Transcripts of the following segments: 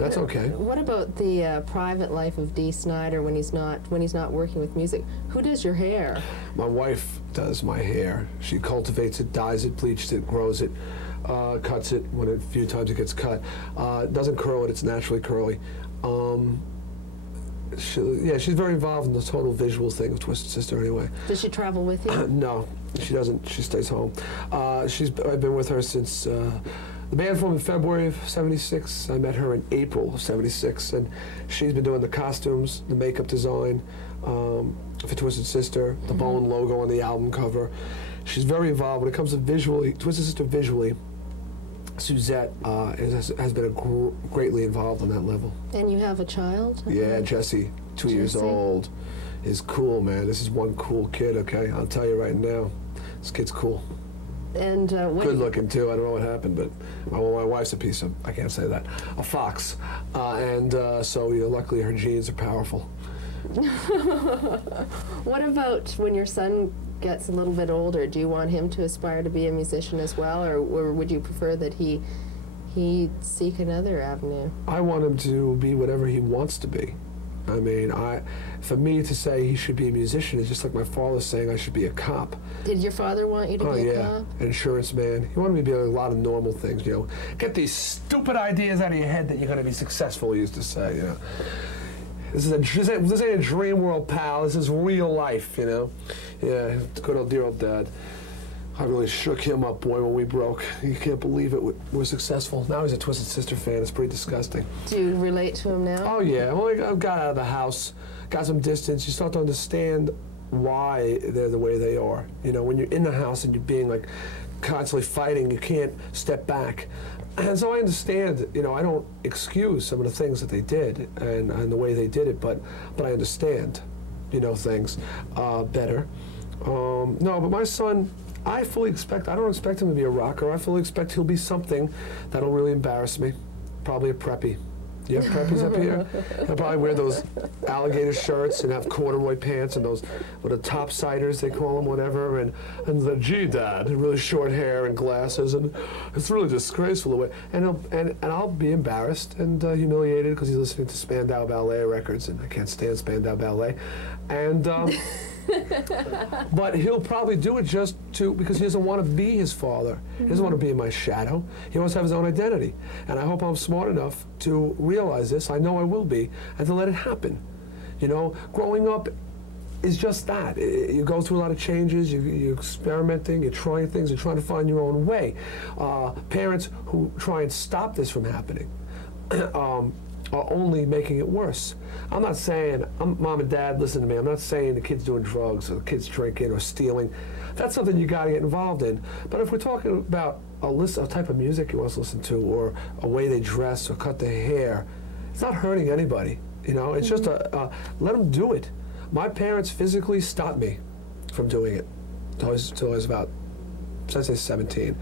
That's okay. What about the private life of Dee Snider when he's not working with music? Who does your hair? My wife does my hair. She cultivates it, dyes it, bleaches it, grows it, cuts it when a few times it gets cut. Doesn't curl it, it's naturally curly. She's very involved in the total visual thing of Twisted Sister anyway. Does she travel with you? No, she doesn't. She stays home. I've been with her since the band formed in February of '76. I met her in April of '76, and she's been doing the costumes, the makeup design for Twisted Sister, the Bone logo on the album cover. She's very involved when it comes to visually, Twisted Sister visually. Suzette has been greatly involved on that level. And you have a child? Yeah, Jesse, 2 years old, is cool, man. This is one cool kid, okay? I'll tell you right now, this kid's cool. And good looking too. I don't know what happened, but my wife's a piece of, I can't say that, a fox. So luckily her genes are powerful. What about when your son gets a little bit older? Do you want him to aspire to be a musician as well, or would you prefer that he seek another avenue? I want him to be whatever he wants to be. I mean, for me to say he should be a musician is just like my father saying I should be a cop. Did your father want you to be a cop? An insurance man. He wanted me to be a lot of normal things, Get these stupid ideas out of your head that you're going to be successful, he used to say, This ain't a dream world, pal. This is real life, Yeah, good old dear old dad. I really shook him up, boy, when we broke. You can't believe it. We're successful. Now he's a Twisted Sister fan. It's pretty disgusting. Do you relate to him now? Oh, yeah. Well, I got out of the house, got some distance. You start to understand why they're the way they are. When you're in the house and you're being, constantly fighting, you can't step back. And so I understand, I don't excuse some of the things that they did and the way they did it, but I understand, things better. No, but my son, I don't expect him to be a rocker. I fully expect he'll be something that'll really embarrass me. Probably a preppy. You have preppies up here? He'll probably wear those alligator shirts and have corduroy pants and those, the top-siders they call them, whatever, and the gee, Dad, and really short hair and glasses, and it's really disgraceful the way. And I'll be embarrassed and humiliated because he's listening to Spandau Ballet records, and I can't stand Spandau Ballet, and. But he'll probably do it just because he doesn't want to be his father. He doesn't want to be in my shadow. He wants to have his own identity. And I hope I'm smart enough to realize this. I know I will be, and to let it happen. Growing up is just that. You go through a lot of changes, you're experimenting, you're trying things, you're trying to find your own way. Parents who try and stop this from happening are only making it worse. I'm not saying, Mom and Dad, listen to me, I'm not saying the kid's doing drugs or the kid's drinking or stealing. That's something you gotta get involved in. But if we're talking about a type of music he wants to listen to, or a way they dress or cut their hair, it's not hurting anybody. It's just let them do it. My parents physically stopped me from doing it till I was about, since I was 17.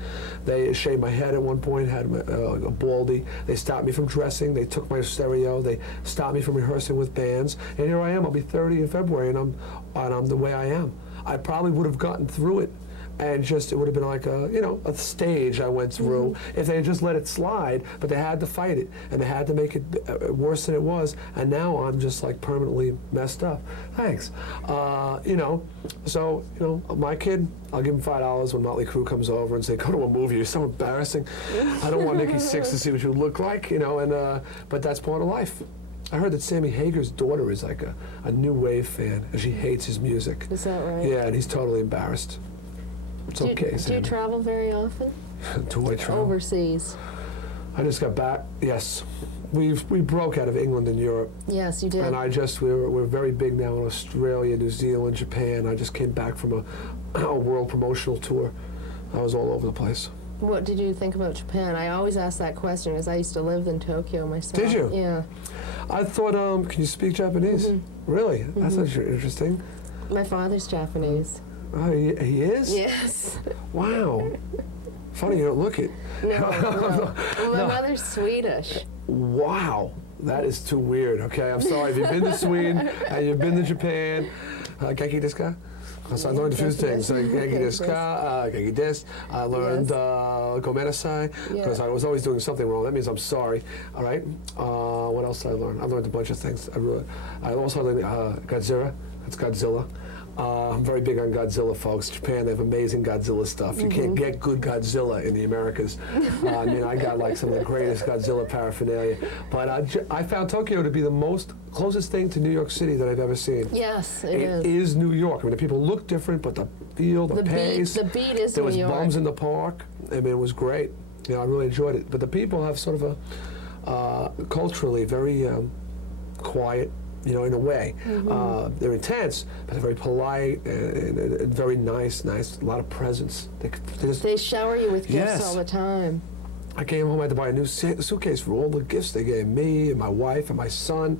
They shaved my head at one point, had a baldy. They stopped me from dressing. They took my stereo. They stopped me from rehearsing with bands. And here I am. I'll be 30 in February, and I'm the way I am. I probably would have gotten through it, and it would have been like a stage I went through if they had just let it slide. But they had to fight it, and they had to make it worse than it was. And now I'm just permanently messed up. Thanks. So my kid, I'll give him $5 when Motley Crue comes over and say, go to a movie. You're so embarrassing. I don't want Nikki Sixx to see what you look like, but that's part of life. I heard that Sammy Hagar's daughter is like a new wave fan, and she hates his music. Is that right? Yeah, and he's totally embarrassed. It's okay, Do you travel very often? Do I travel? Overseas. I just got back, yes. We broke out of England and Europe. Yes, you did. And we're very big now in Australia, New Zealand, Japan. I just came back from a world promotional tour. I was all over the place. What did you think about Japan? I always ask that question because I used to live in Tokyo myself. Did you? Yeah. I thought, can you speak Japanese? Really? That's interesting. My father's Japanese. Oh, he is? Yes. Wow. Funny you don't look it. No. My mother's Swedish. Wow. That is too weird. Okay, I'm sorry. If you've been to Sweden and you've been to Japan, Genki desu ka? So I learned a few things. Genki desu Yes. ka, genki desu. I learned gomenasai, because I was always doing something wrong. That means I'm sorry. All right. What else did I learn? I learned a bunch of things. I also learned Godzilla. That's Godzilla. I'm very big on Godzilla, folks. Japan, they have amazing Godzilla stuff. You can't get good Godzilla in the Americas. I mean, I got like some of the greatest Godzilla paraphernalia. But I found Tokyo to be the closest thing to New York City that I've ever seen. Yes, it It is. is New York. I mean, the people look different, but the feel, the pace. The beat is There New was York. bums in the park. I mean, it was great. You know, I really enjoyed it. But the people have sort of a culturally very quiet. You know, in a way, they're intense, but they're very polite and very nice. A lot of presence. They shower you with gifts Yes. all the time. I came home, I had to buy a new suitcase for all the gifts they gave me and my wife and my son.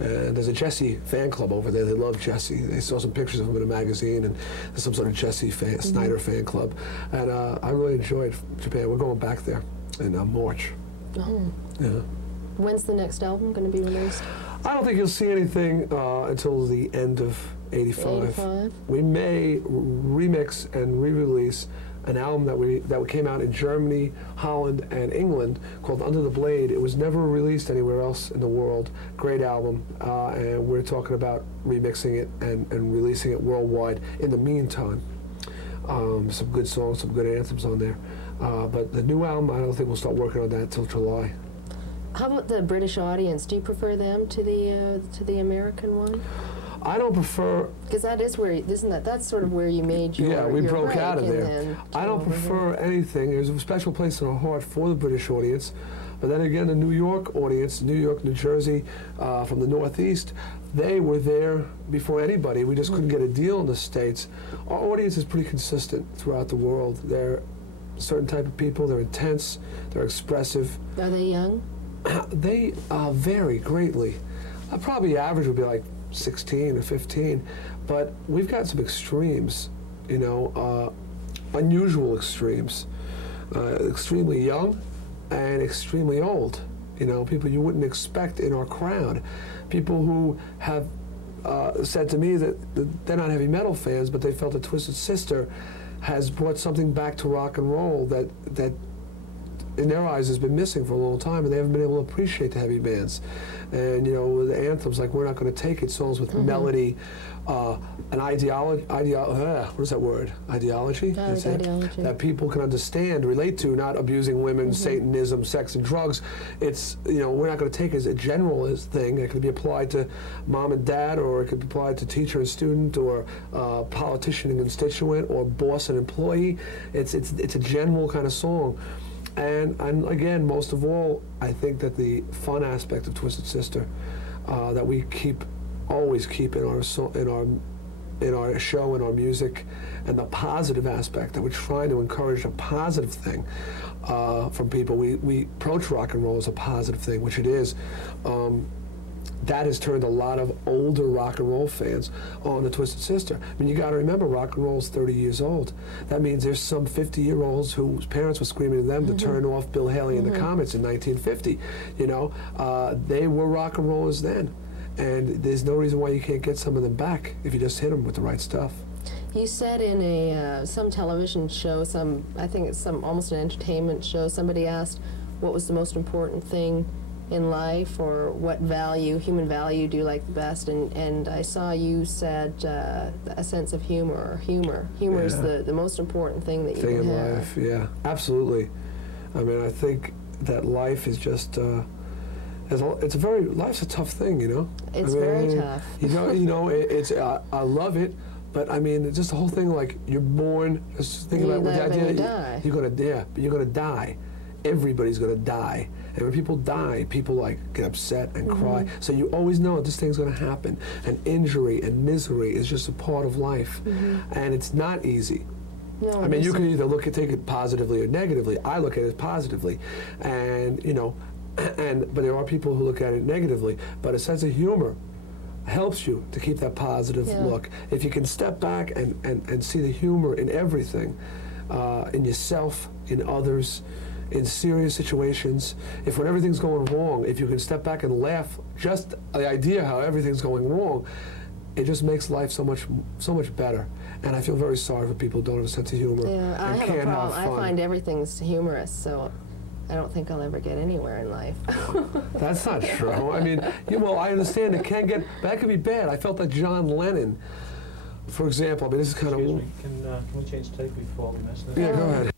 And there's a Jesse fan club over there. They love Jesse. They saw some pictures of him in a magazine, and there's some sort of Jesse Snyder fan club. And I really enjoyed Japan. We're going back there in March. Oh. Yeah. When's the next album going to be released? I don't think you'll see anything until the end of '85. 85? We may remix and re-release an album that came out in Germany, Holland, and England called Under the Blade. It was never released anywhere else in the world. Great album, and we're talking about remixing it and releasing it worldwide. In the meantime, some good songs, some good anthems on there. But the new album, I don't think we'll start working on that until July. How about the British audience? Do you prefer them to the American one? I don't prefer. Because that is where, that's sort of where you made your Yeah, we your broke break out of and there. then I came don't over prefer here. anything. There's a special place in our heart for the British audience. But then again, the New York audience, New York, New Jersey, from the Northeast, they were there before anybody. We just couldn't get a deal in the States. Our audience is pretty consistent throughout the world. They're a certain type of people. They're intense. They're expressive. Are they young? They vary greatly. Probably average would be like 16 or 15, but we've got some extremes, you know, unusual extremes. Extremely young and extremely old, you know, people you wouldn't expect in our crowd. People who have said to me that they're not heavy metal fans, but they felt that Twisted Sister has brought something back to rock and roll that in their eyes has been missing for a long time, and they haven't been able to appreciate the heavy bands. And you know, the anthems like "We're Not Going to Take It," songs with melody, an ideology. What is that word? Ideology. That's it? Ideology. That people can understand, relate to, not abusing women, Satanism, sex, and drugs. It's, you know, "We're Not Going to Take It" as a generalist thing. It could be applied to mom and dad, or it could be applied to teacher and student, or politician and constituent, or boss and employee. It's a general kind of song. And again, most of all, I think that the fun aspect of Twisted Sister that we always keep in our show, in our music, and the positive aspect that we're trying to encourage a positive thing from people. We approach rock and roll as a positive thing, which it is. That has turned a lot of older rock and roll fans on the Twisted Sister. I mean, you got to remember, rock and roll is 30 years old. That means there's some 50-year-olds whose parents were screaming at them to turn off Bill Haley and the Comets in 1950. You know, they were rock and rollers then, and there's no reason why you can't get some of them back if you just hit them with the right stuff. You said in some television show, I think it's almost an entertainment show, somebody asked what was the most important thing in life, or what human value do you like the best, and I saw you said a sense of humor, or humor is the most important thing that you Thing can in have. life, yeah, absolutely. I mean, I think that life is just life's a tough thing, you know. It's I very mean, tough. You know, it's I love it, but I mean, it's just the whole thing. Like, you're born. Just think You about the live idea. and you die. You're gonna die. Everybody's gonna die. And when people die, people like get upset and cry. So you always know this thing's gonna happen. And injury and misery is just a part of life, and it's not easy. No, I mean, you can either take it positively or negatively. I look at it positively, and you know, but there are people who look at it negatively. But a sense of humor helps you to keep that positive look. If you can step back and see the humor in everything, in yourself, in others, in serious situations, when everything's going wrong, if you can step back and laugh, just the idea how everything's going wrong, it just makes life so much better. And I feel very sorry for people who don't have a sense of humor Yeah, I and have a can't problem. have I fun. find everything's humorous, so I don't think I'll ever get anywhere in life. That's not true. I mean, well, I understand it can get, that could be bad. I felt like John Lennon, for example. I mean, this is kind Excuse of. me, can we change tape before we mess this? Yeah, go ahead.